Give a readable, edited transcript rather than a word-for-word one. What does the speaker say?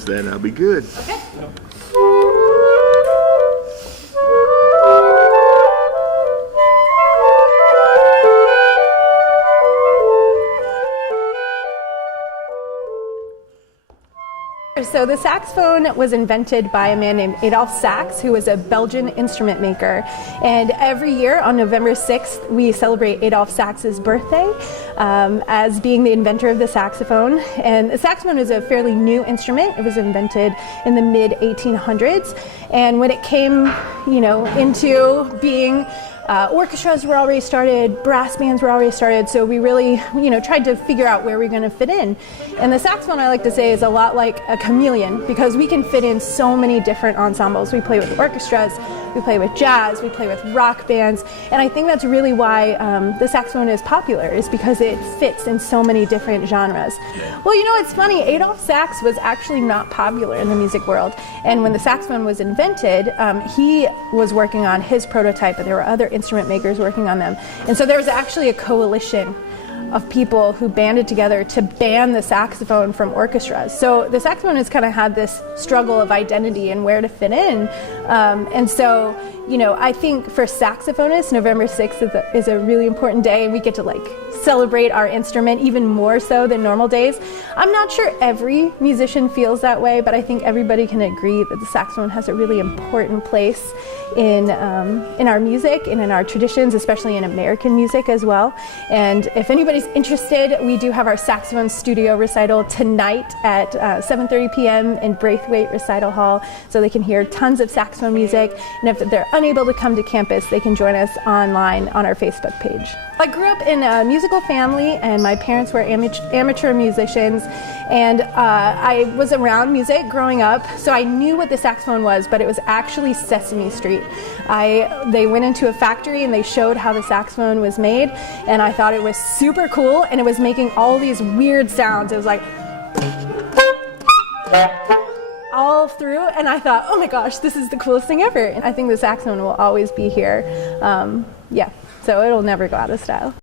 chorus, then I'll be good. Okay. So the saxophone was invented by a man named Adolphe Sax, who was a Belgian instrument maker. And every year on November 6th, we celebrate Adolphe Sax's birthday as being the inventor of the saxophone. And the saxophone is a fairly new instrument. It was invented in the mid-1800s. And when it came, into being, orchestras were already started, brass bands were already started, so we really, tried to figure out where we're going to fit in. And the saxophone, I like to say, is a lot like a chameleon because we can fit in so many different ensembles. We play with orchestras, we play with jazz, we play with rock bands, and I think that's really why the saxophone is popular, is because it fits in so many different genres. Well, it's funny, Adolphe Sax was actually not popular in the music world, and when the saxophone was invented, he was working on his prototype, but there were other instrument makers working on them. And so there was actually a coalition of people who banded together to ban the saxophone from orchestras. So the saxophone has kind of had this struggle of identity and where to fit in. And so, I think for saxophonists, November 6th is a really important day, and we get to celebrate our instrument even more so than normal days. I'm not sure every musician feels that way, but I think everybody can agree that the saxophone has a really important place in our music and in our traditions, especially in American music as well. And if anybody's interested, we do have our saxophone studio recital tonight at 7:30 p.m. in Braithwaite Recital Hall, so they can hear tons of saxophone music. And if they're unable to come to campus, they can join us online on our Facebook page. I grew up in a musical family, and my parents were amateur musicians, and I was around music growing up, so I knew what the saxophone was, but it was actually Sesame Street. They went into a factory and they showed how the saxophone was made, and I thought it was super cool, and it was making all these weird sounds. It was like all through, and I thought, oh my gosh, this is the coolest thing ever. I think the saxophone will always be here. So it'll never go out of style.